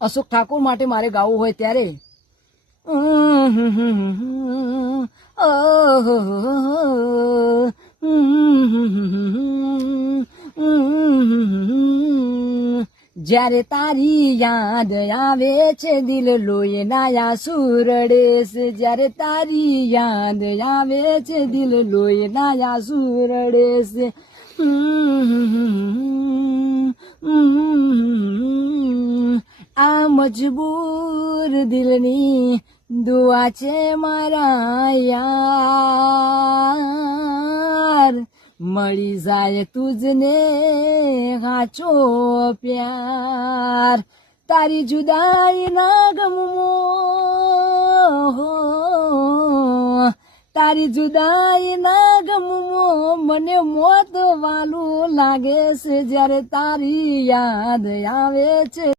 અશોક ઠાકોર માટે મારે ગાવું હોય ત્યારે જ્યારે તારી યાદ આવે છે દિલ લોહી નાયા સુરડે છે જ્યારે તારી યાદ આવે છે દિલ લોહી નાયા સુરડે છે આ મજબૂર દિલની દુઆ છે મારા યાર મળી જાય તુજને સાચો પ્યાર તારી જુદાઈ ના ગમવો તારી જુદાઈ ના ગમવો મને મોત વાલું લાગે છે જ્યારે તારી યાદ આવે છે